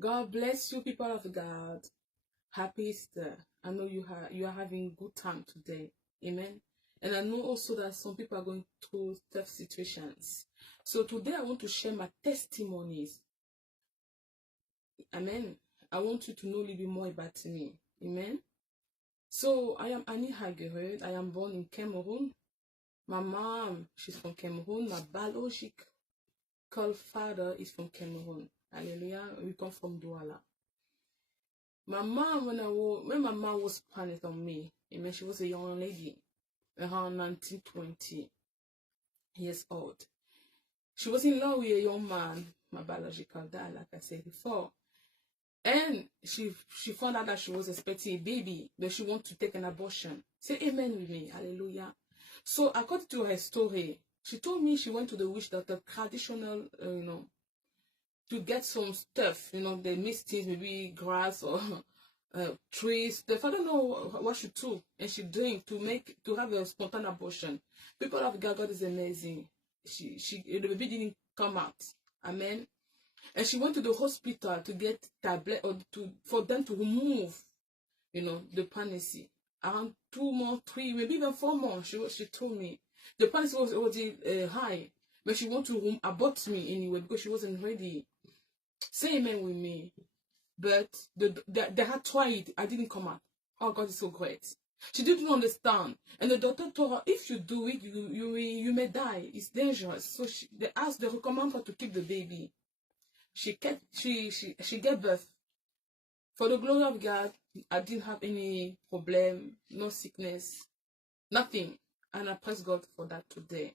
God bless you, people of God. Happy Easter. I know you are having good time today. Amen. And I know also that some people are going through tough situations. So today I want to share my testimonies. Amen. I want you to know a little bit more about me. Amen. So I am Annie Hagerud. I am born in Cameroon. My mom, she's from Cameroon. My biological father is from Cameroon. Hallelujah. We come from Douala. My mom, when my mom was pregnant on me, amen, she was a young lady, around 19, 20 years old. She was in love with a young man, my biological dad, like I said before. And she found out that she was expecting a baby, but she wanted to take an abortion. Say amen with me, hallelujah. So according to her story, she told me she went to the witch doctor, traditional, to get some stuff, they mix things, maybe grass or trees. The father know what she took and she doing to have a spontaneous abortion. People of God, God is amazing. The baby didn't come out. Amen. And she went to the hospital to get tablet or for them to remove, the pregnancy. Around 2 months, 3, maybe even 4 months. She told me the pregnancy was already high, but she wanted to abort me anyway because she wasn't ready. Say amen with me. But they had tried. I didn't come out. Oh, God is so great. She didn't understand. And the doctor told her, if you do it, you may die. It's dangerous. So they recommend her to keep the baby. She gave birth. For the glory of God, I didn't have any problem, no sickness, nothing. And I praise God for that today.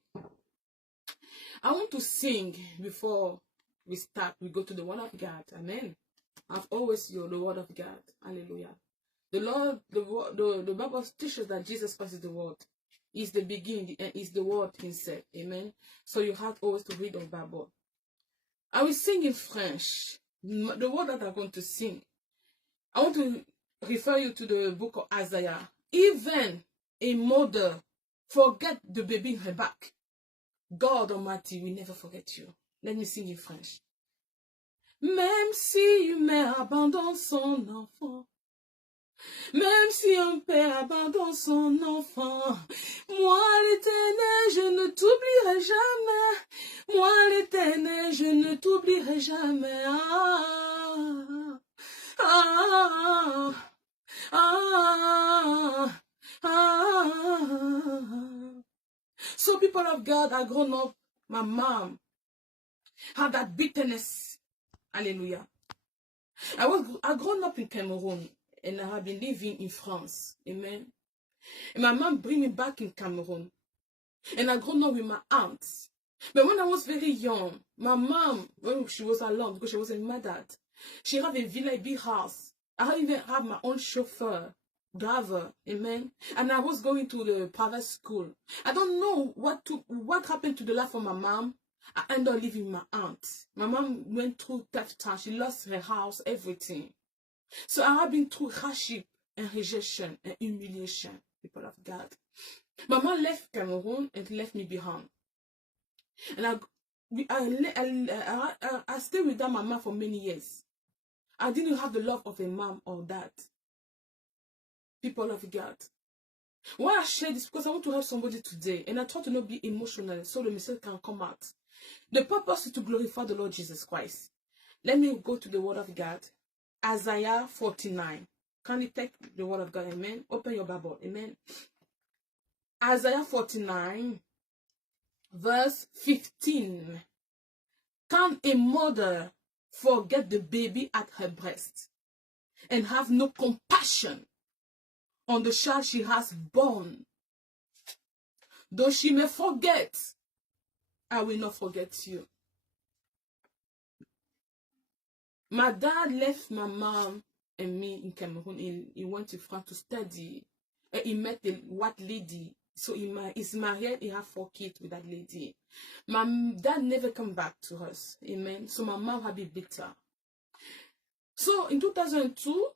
I want to sing before we start. We go to the word of God. Amen. I've always heard the word of God. Hallelujah. The Bible teaches that Jesus Christ is the word. He's the beginning and is the word himself. Amen. So you have always to read the Bible. I will sing in French. The word that I'm going to sing. I want to refer you to the book of Isaiah. Even a mother forget the baby in her back, God Almighty will never forget you. Let me sing in French. Même si une mère abandonne son enfant, même si un père abandonne son enfant, moi l'Éternel, je ne t'oublierai jamais. Moi l'Éternel, je ne t'oublierai jamais. So people of God, I grown up, my mom had that bitterness. Hallelujah. I grown up in Cameroon and I have been living in France. Amen. And my mom bring me back in Cameroon. And I grown up with my aunts. But when I was very young, my mom, when she was alone, because she wasn't my dad, she had a VIP house. I even have my own chauffeur, driver, amen. And I was going to the private school. I don't know what happened to the life of my mom. I ended up living with my aunt. My mom went through tough times. She lost her house, everything. So I have been through hardship and rejection and humiliation, people of God. My mom left Cameroon and left me behind. And I stayed with that mama for many years. I didn't have the love of a mom or dad. People of God. Why I share this? Because I want to help somebody today. And I try to not be emotional so the message can come out. The purpose is to glorify the Lord Jesus Christ. Let me go to the word of God. Isaiah 49. Can you take the word of God? Amen. Open your Bible. Amen. Isaiah 49. Verse 15. Can a mother forget the baby at her breast and have no compassion on the child she has born? Though she may forget, I will not forget you. My dad left my mom and me in Cameroon. He went to France to study. He met a white lady. So he's married. He have 4 kids with that lady. My dad never come back to us. Amen. So my mom had been bitter. So in 2002,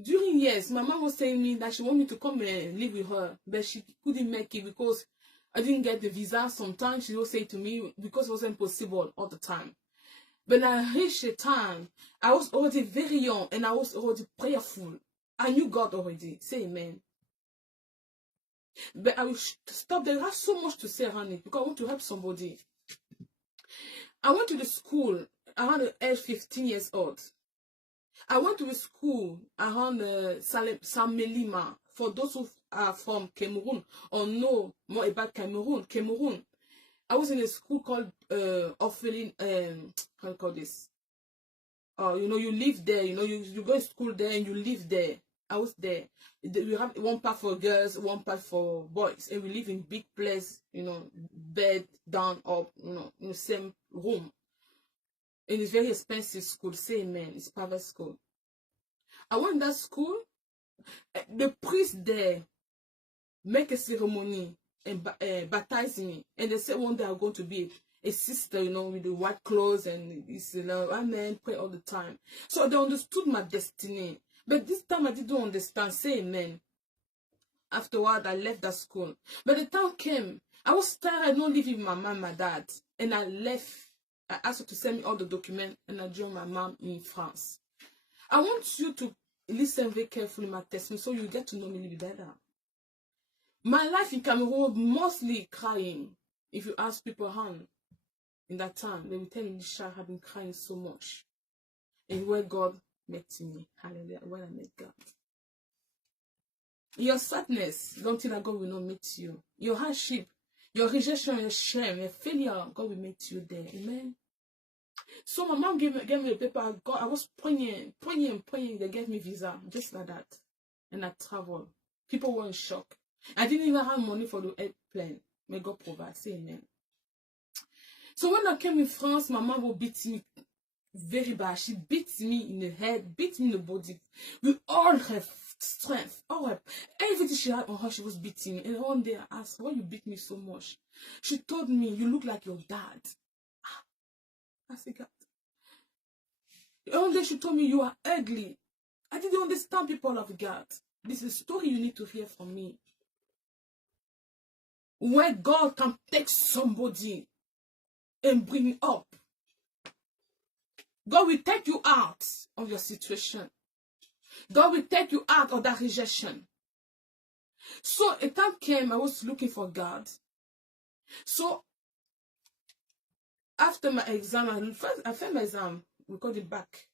during years, my mom was telling me that she wanted me to come and live with her, but she couldn't make it because I didn't get the visa. Sometimes she would say to me because it wasn't possible all the time. When I reached a time, I was already very young and I was already prayerful. I knew God already. Say amen. But I will stop there. I have so much to say around it because I want to help somebody. I went to the school around the age 15 years old. I went to the school around Samelima. For those who are from Cameroon or know more about Cameroon. I was in a school called Orphelin. How do you call this? You know, you live there. You know, you go to school there and you live there. I was there. We have one part for girls, one part for boys, and we live in big place. You know, bed down up. You know, in the same room. And it's very expensive school. Say amen. It's private school. I went to that school. The priest there make a ceremony and baptize me. And they said one day I'm going to be a sister, you know, with the white clothes and this, you know, amen, pray all the time. So they understood my destiny. But this time I didn't understand. Say amen. Afterward, I left that school. But the time came. I was tired, not living with my mom and my dad. And I left. I asked her to send me all the documents and I joined my mom in France. I want you to listen very carefully to my testimony so you get to know me a little better. My life in Cameroon was mostly crying. If you ask people around in that time, they will tell you, Lisha, I've been crying so much. And where God met me, hallelujah, when I met God. Your sadness, don't think that God will not meet you. Your hardship, your rejection, your shame, your failure, God will meet you there. Amen. So my mom gave me the paper. I was praying. They gave me visa, just like that. And I traveled. People were in shock. I didn't even have money for the airplane. May God provide. Say amen. So when I came in France, my mom will beat me very bad. She beat me in the head, beat me in the body. With all her strength, all her, everything she had on her, she was beating me. And one day I asked, why you beat me so much? She told me, you look like your dad. I said, God. One day she told me, you are ugly. I didn't understand, people of God. This is a story you need to hear from me. Where God can take somebody and bring up. God will take you out of your situation. God will take you out of that rejection. So a time came, I was looking for God. So after my exam, I failed my exam. We got it back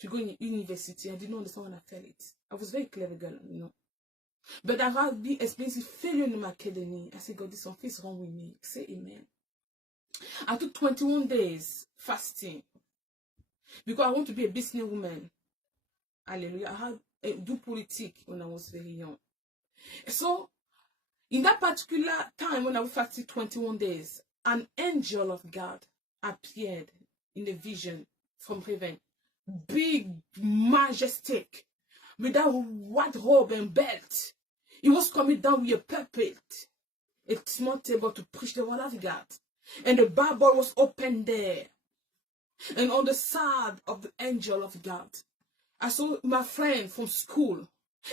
to go in university. I didn't understand when I failed it. I was a very clever girl, you know. But I had been experiencing failure in my academy. I said, God, this something is wrong with me. Say amen. I took 21 days fasting because I want to be a businesswoman. Hallelujah. I had a do politics when I was very young. So in that particular time when I was fasting 21 days, an angel of God appeared in a vision from heaven. Big, majestic, with that white robe and belt. He was coming down with a pulpit, a small table to preach the word of God. And the Bible was open there. And on the side of the angel of God, I saw my friend from school.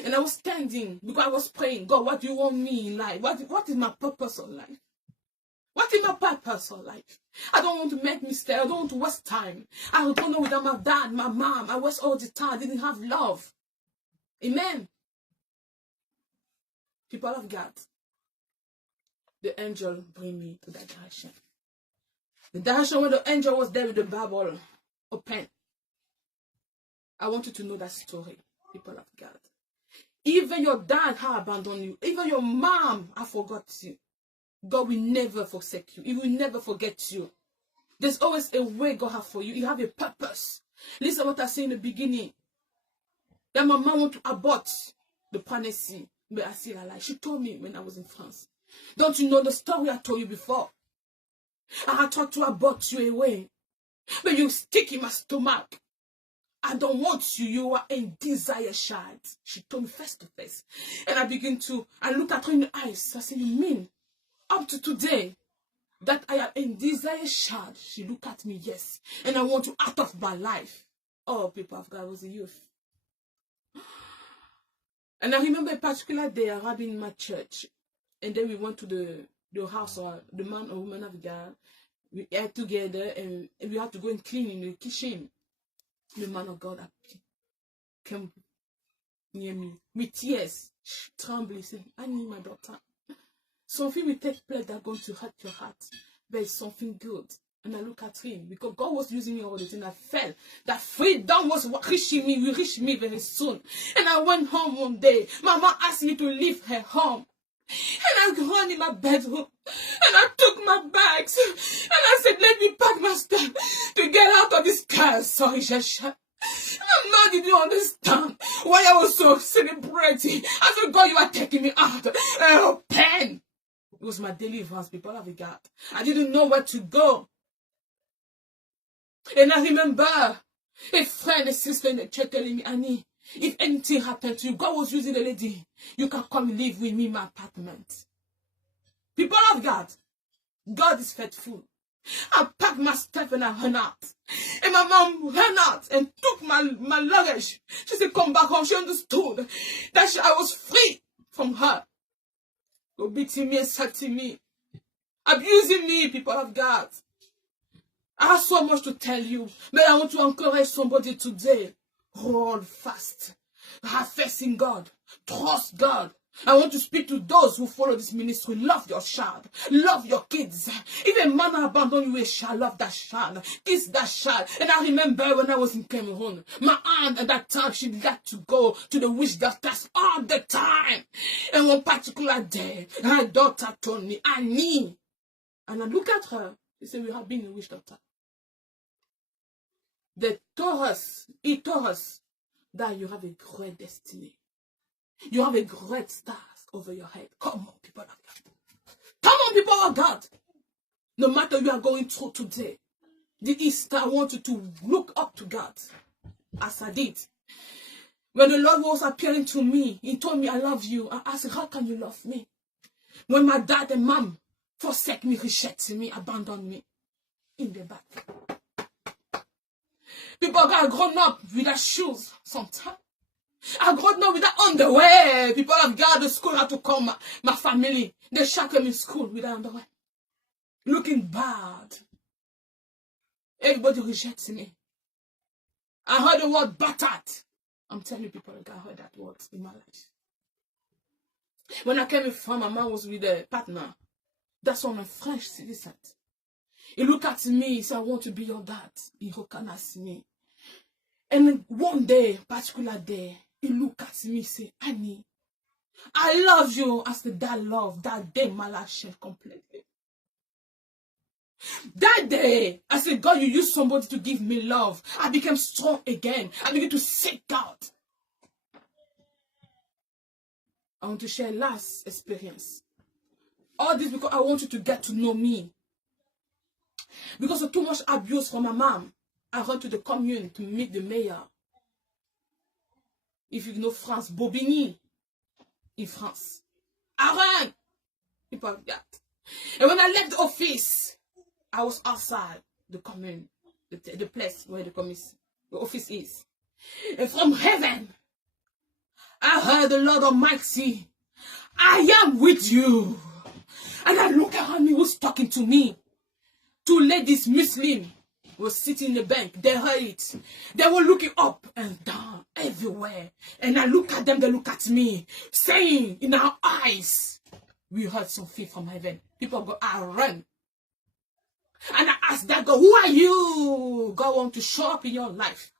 And I was standing because I was praying, God, what do you want me in life? What is my purpose in life? What is my purpose in life? I don't want to make mistakes. I don't want to waste time. I don't know without my dad, my mom. I waste all the time. I didn't have love. Amen. People of God, the angel bring me to that direction. The direction where the angel was there with the Bible open. I want you to know that story, people of God. Even your dad has abandoned you. Even your mom has forgot you. God will never forsake you. He will never forget you. There's always a way God has for you. You have a purpose. Listen to what I said in the beginning. That my mom wanted to abort the pregnancy. But I still alive. She told me when I was in France. Don't you know the story I told you before? I had tried to abort you away. But you stick in my stomach. I don't want you. You are a desire child. She told me face to face. And I look at her in the eyes. I said, you mean up to today that I am a desire child? She looked at me, yes. And I want you out of my life. Oh, people of God, I was a youth. And I remember a particular day I had in my church. And then we went to the house of the man or woman of God. We ate together and we had to go and clean in the kitchen. The man of God came near me with tears, trembling, saying, Annie, my daughter, something will take place that's going to hurt your heart, but it's something good. And I look at him because God was using me all the time. I felt that freedom was reaching me, will reach me very soon. And I went home one day. Mama asked me to leave her home. And I ran in my bedroom. And I took my bags. And I said, let me pack my stuff to get out of this car. Sorry, Shasha. Now did you understand why I was so celebrating? I said, God, you are taking me out. Oh, pain. It was my deliverance, people of God. I didn't know where to go. And I remember a friend, a sister in the church telling me, Annie, if anything happened to you, God was using the lady, you can come live with me in my apartment. People of God, God is faithful. I packed my stuff and I ran out. And my mom ran out and took my luggage. She said, come back home. She understood that I was free from her. So beating me, insulting me, abusing me, people of God. I have so much to tell you, but I want to encourage somebody today. Hold fast. Have faith in God. Trust God. I want to speak to those who follow this ministry. Love your child. Love your kids. If a man abandons you, a child, love that child. Kiss that child. And I remember when I was in Cameroon, my aunt at that time, she got to go to the witch doctors all the time. And one particular day, her daughter told me, Annie. And I look at her. She said, we have been a witch doctor. He told us that you have a great destiny. You have a great stars over your head. Come on, people of God. Come on, people of God. No matter what you are going through today, the Easter, I want you to look up to God, as I did. When the Lord was appearing to me, He told me, I love you. I asked, how can you love me? When my dad and mom forsake me, rejected me, abandoned me in the back. People got grown up without shoes sometimes. I grown up without underwear. People have got the school had to come. My family, they shackle me in school without underwear. Looking bad. Everybody rejects me. I heard the word battered. I'm telling you, people, I heard that word in my life. When I came from, my mom was with a partner. That's one of my French citizens. He looked at me, he said, I want to be your dad. He recognized me. And one day, particular day, he looked at me and said, Annie, I love you as the dad loved. That day, my life changed completely. That day, I said, God, you used somebody to give me love. I became strong again. I began to seek God. I want to share last experience. All this because I want you to get to know me. Because of too much abuse from my mom, I went to the commune to meet the mayor. If you know France, Bobigny, in France. Aran, people like that. And when I left the office, I was outside the commune, the place where the office is. And from heaven, I heard the Lord Almighty, I am with you. And I look around me, who's talking to me. Two ladies, Muslim, were sitting in the bank. They heard it. They were looking up and down everywhere. And I look at them, they look at me, saying in our eyes, we heard something from heaven. People go, I run. And I ask that God, who are you? God wants to show up in your life.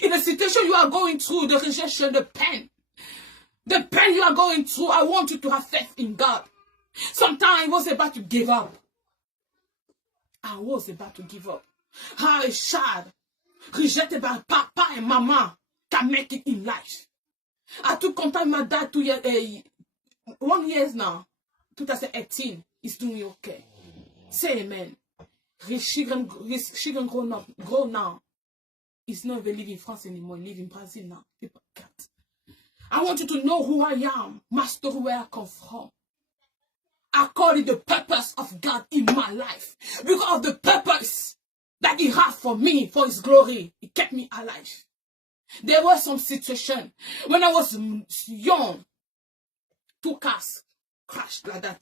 In the situation you are going through, the rejection, the pain you are going through, I want you to have faith in God. Sometimes I was about to give up. How a child rejected by papa and mama can make it in life. I took contact with my dad 1 year now. 2018. He's doing okay. Say amen. She can grow now. He's not even living in France anymore. He lives in Brazil now. People can't. I want you to know who I am. Master, where I come from. According to the purpose of God in my life. Because of the purpose that He had for me, for His glory, He kept me alive. There was some situation when I was young, 2 cars crashed like that.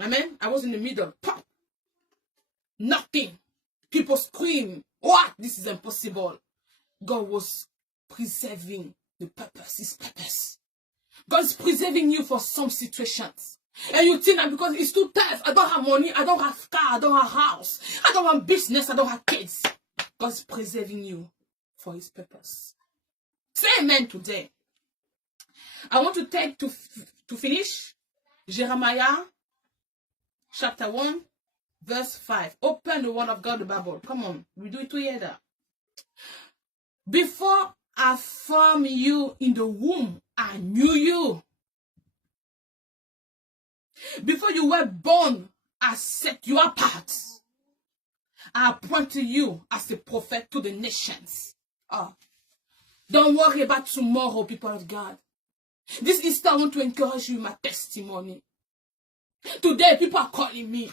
Amen. I was in the middle. Pop. nothing. People scream, what? This is impossible. God was preserving the purpose, his purpose. God is preserving you for some situations. And you think that because it's too tough, I don't have money, I don't have car, I don't have house, I don't have business, I don't have kids. God is preserving you for his purpose. Say amen today. I want to take to finish Jeremiah chapter 1 verse 5. Open the word of God, the Bible. Come on, we do it together. Before I formed you in the womb, I knew you. Before you were born, I set you apart. I appointed you as a prophet to the nations. Don't worry about tomorrow, people of God. This Easter, I want to encourage you in my testimony. Today, people are calling me.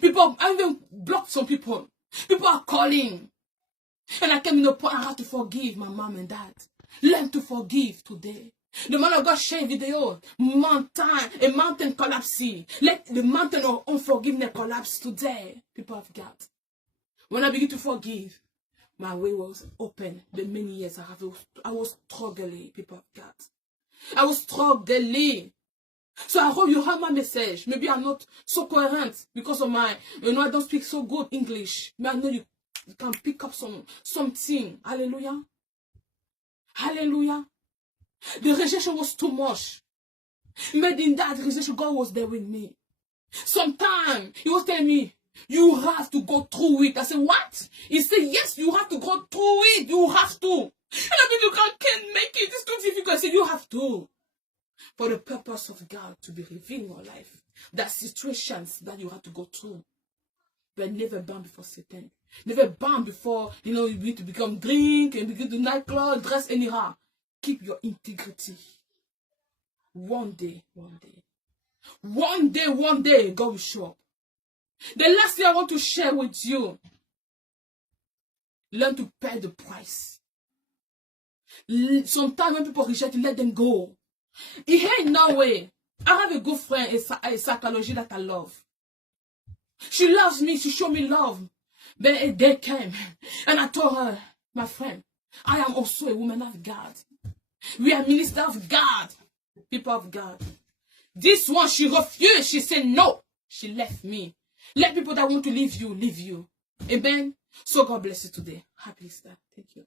People, I even blocked some people. People are calling. And I came to the point I had to forgive my mom and dad. Learn to forgive today. The man of God shared video. A mountain collapsing. Let the mountain of unforgiveness collapse today. People of God. When I begin to forgive, my way was open. The many years I was struggling, people of God. I was struggling. So I hope you heard my message. Maybe I'm not so coherent because of my, I don't speak so good English. But I know you can pick up something. Hallelujah. Hallelujah. The rejection was too much. But in that rejection, God was there with me. Sometimes he was telling me, you have to go through it. I said, what? He said, yes, you have to go through it. You have to. And I mean, you can't make it. It's too difficult. I said, you have to. For the purpose of God to be revealed in your life. There are situations that you have to go through. But never bound before Satan. Never bound before, you need to become drink and begin to nightclub, dress anyhow. Keep your integrity. One day, God will show up. The last thing I want to share with you. Learn to pay the price. Sometimes when people reject you, let them go. Here in Norway, I have a good friend, a psychology that I love. She loves me, she showed me love. But a day came, and I told her, my friend, I am also a woman of God. We are ministers of God, people of God. This one, she refused. She said no. She left me. Let people that want to leave you, leave you. Amen. So God bless you today. Happy Easter. Thank you.